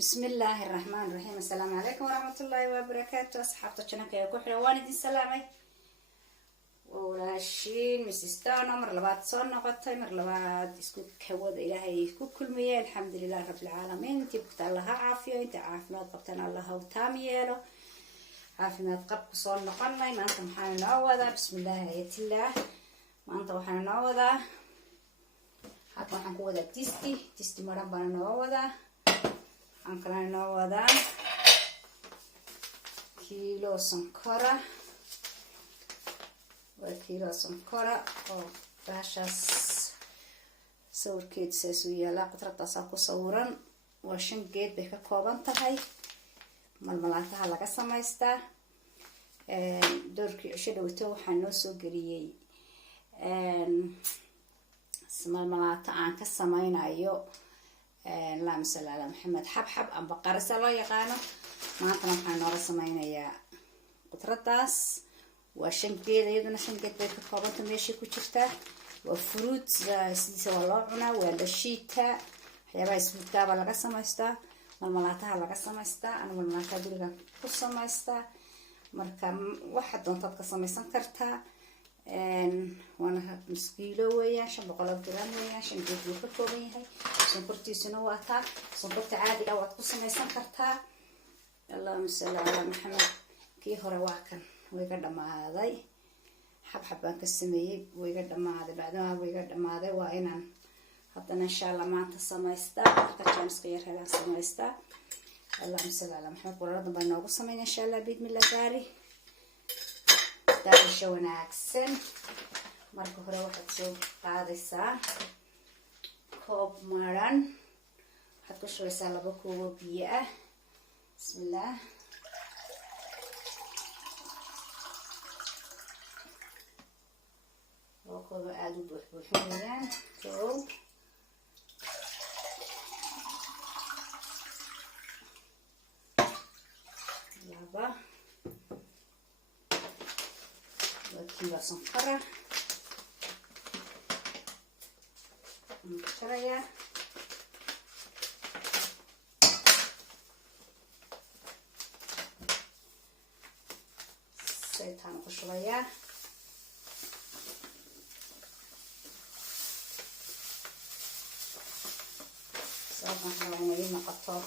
بسم الله الرحمن الرحيم. السلام عليكم ورحمة الله وبركاته. أصحاب جنك يا كحل والدي سلامي وراشين مسستانا مرلبات صار نقطة مرلبات يسكت كود إلهي يسكت كل مية. الحمد لله رب العالمين. تبقى الله عافية أنت عافية قبتنا الله وتاميله عافية قبل صار نقلنا ما أنت محن نعوذا. بسم الله آية الله ما أنت محن نعوذا حتى محن قوة تستي مربنا نعوذا أنكرنا نعوذا كيلو سكر وكيلو سكر وباشاس صور كيد سوية لا قطرة تصاقو صورا وشن جيد بك كوبان تهي ململاتها لغا سمايستا دوركي عشدوتو حنوسو قريي ململاتا عن كسامين ايو اللهم صل على محمد حبحب ام بقرس الله يقانو ما انت نحن نورا سمين ايا قطرتاس وشنجيد ايضا شنجيد بيك كوبانتا ميشي كوشرتا وفروت سيديسا والله عنا ولا شيتا حيابا يسبوت كابا لغا سمايستا ململاتها لغا سمايستا انا ململاتها دولغا كو سمايستا مركا واحد دونتاد كسمايسان كرتا وانا مسكيلو ويا شن بقلب جرام ويا شن جيجو كوبين هاي سنقرتي سنواتا سنقرت عادي او تكو سمايسان كرتا. اللهم صل على محمد كي هورا واكن ويغا دماداي حبحبان كسميي ويغا دماداي بعدما ويغا دماداي waa inaan hadana insha Allah maanta sameeysta marka chance qiyar helaan sameeysta. اللهم صل على محمد quraarada baan noogu sameeyay insha Allah bismillah gaari daasho wanaagsan. marka hore waxaad soo qaadaysaa koob maran waxaad ku shubeysaa 2 koob biyo ah. bismillah وكذا عادوا بوحبوحين كوب يابا وكيلو سكر مكترية سيتان قشرية نحن عملنا قطار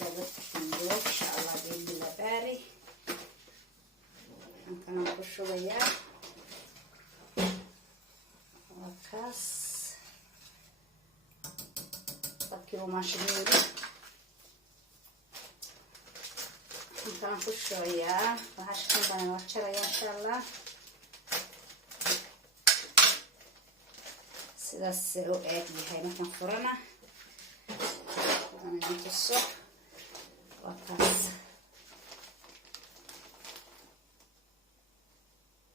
لابد نروح إن شاء الله بإذن الله باري ممكن نقول شوية وكاس طبكيو ماشي نوري ممكن نقول شوية وهاشكين بنا نوشرية إن شاء الله سيداس او اادي هاي مكان فرنا أنا جيت الصبح وكاس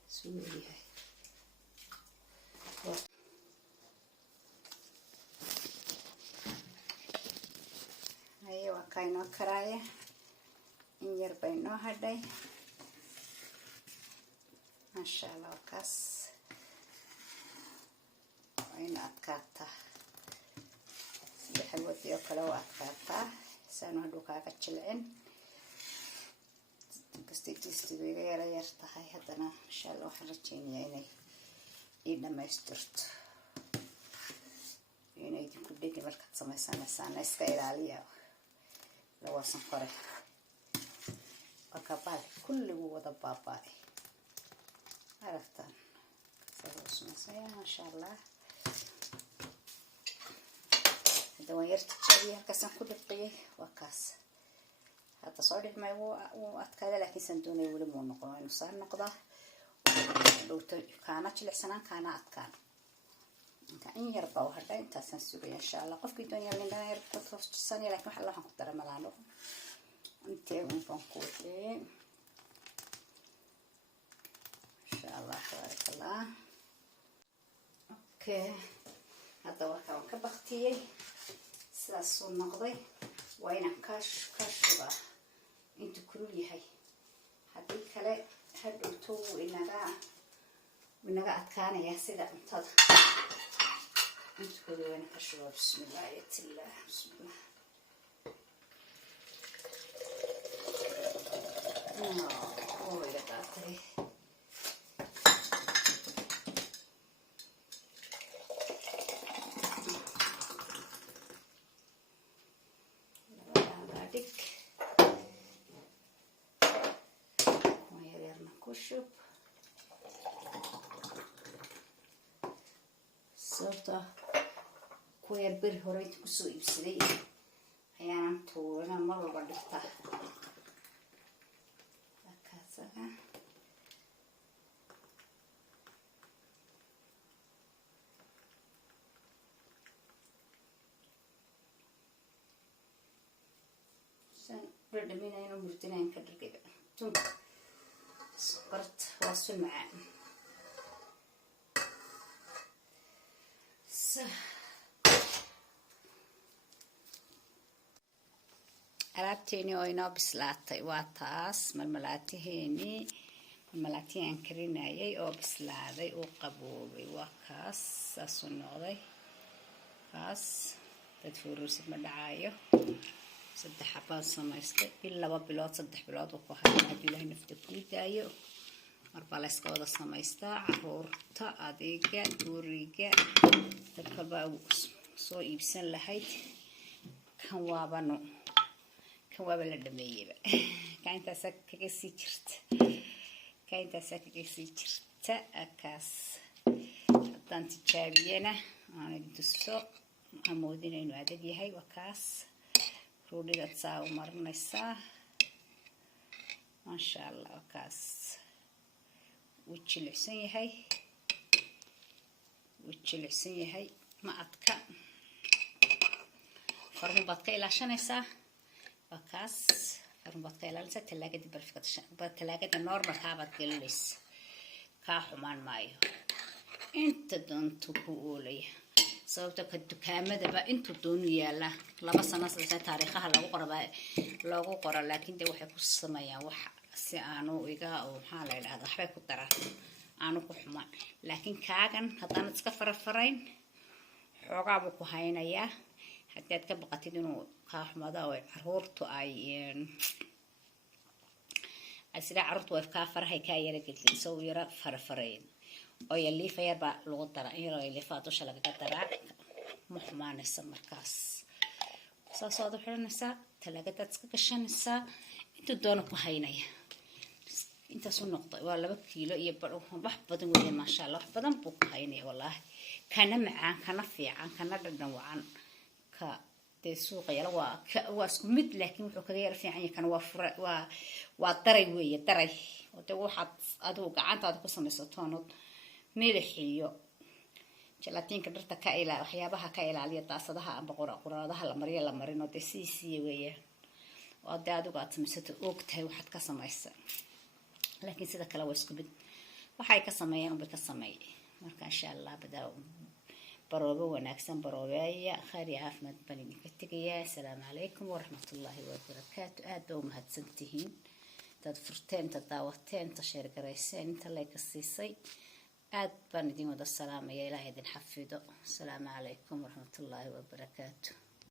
سوي هاي وكاينو كراية إنجر بينو هداي ما شاء الله وكاس وين أتكاتا حلوتي وكلا وأتكاتا سانو هدوكا كتشلعن كستي تستوي غير يرتاحي هدنا إن شاء الله وحرجيني يعني إذا ما يسترت يعني يدي كوديكي مركز سميسانا إسكايل عليها لو أصنقري وكبالي كل وضع باباي عرفتان سميسانا ما شاء الله دوائرت تشابيها كسان كل الطيه وكاس هذا صارح ما هو أتكلم لكن سندوني ولا مو نقطة إنه صار نقطة لو كانت الحسنان كان أتكلم كأني يربوا هذا أنت سنسوي إن شاء الله قف في الدنيا من لا يربوا في السنة لكن حلا هنقدر ملانه أنت ونفنقولي إن شاء الله تبارك الله. أوكي هذا وكان كبختي سلاسو النقضي وين كاش بقى انتو كلولي هاي هذي كلا هادو تو إنها أتكاني يا سيدة انتظر انتو كلولي وين كاش بسم الله يا الله بسم الله iga daatay. Shub sababta ku yar bir hore inta kusoo iibsaday ayaanan tuurana mar walba dhigta akaasaga san berdhaminayno murtinayn ka dhigay tun سكرت واصل معاه alaabteeni oo inoo bislaatay waa taas malmalaatihii aan karinayay oo bislaaday oo qaboobay waa kaas saasuu noqday kaas dad furuursid ma dhacaayo 3 xabaan samaystay ilaa 2 bilood 3 bilood oo ku hayaa haddii ilaahay nafta ku daayo marba la iska wada samaystaa caruurta adeega guriga dadka baa soo iibsan lahayd kan waaba la dhameeyay kaintaas kaga sii jirta akaas haddaan tijaabiyana aan tuso amoodin inuu adag yahay waa kaas roodhida saa u marinaysaa maasha allah kaas wuu jilicsan yahay ma adka farmo baad ka ilaashanaysaa waa kaas farmo baad ka ilaalinaysaa talaagada barafka talaagada normalka baad gelinaysaa kaa xumaan maayo inta doonto ku oolaya sababta ka dukaamadaba inta doon yaala 2 sano saddex taariikhaha lagu qoro laakiin de waxay ku sameeyaan wax si aanu iga oo maxaa la yiraahdaa waxay ku daraan aanu ku xumaan laakiin kaagan haddaan iska farfarayn xoogaa buu ku haynayaa haddaad ka baqatid inuu kaa xumaado oo caruurtu ay sida caruurtu way kaa farahay kaa yara gelin soo yara farfarayn oo yaliifa yarba lagu daraa iyadoo yaliifa dusha lagaga daraa ma xumaanaysa markaas saasoo aad u xiranaysaa talaagadaad iska gashanaysaa intuu doono ku haynaya intaas u noqday waa 2 kiilo iyo wax badan weeye maasha allah wax badan buu ku haynaya wallaahi kana macaan kana fiican kana dhadhan wacan ka dee suuqa yala waa isku mid laakiin wuxuu kaga yara fiican yahay kana waa daray weeye daray oo dee waxaad adigu gacantaada ku samaysatoonod milix iyo jalaatiinka dharta ka ilaaliya waxyaabaha ka ilaaliya daasadaha amba quraadaha la marino dee siisiye weeye oo dee adigu aad samaysato ogtahay waxaad ka samaysaa laakiin sida kale waa isku mid waxay ka sameeyaan bay ka sameeyay marka insha Allah badaa baroobo wanaagsan baroobeeya khayr iyo caafimaad baan idinka tegayaa assalaamu calaykum waraxmatullaahi wabarakaatu aad baa u mahadsantihiin dad furteen dad daawateen dad sheer garayseen inta like siisay aad baan idin wada salaamaya ilaahay idin xafido assalaamu calaykum waraxmatullaahi wabarakaatu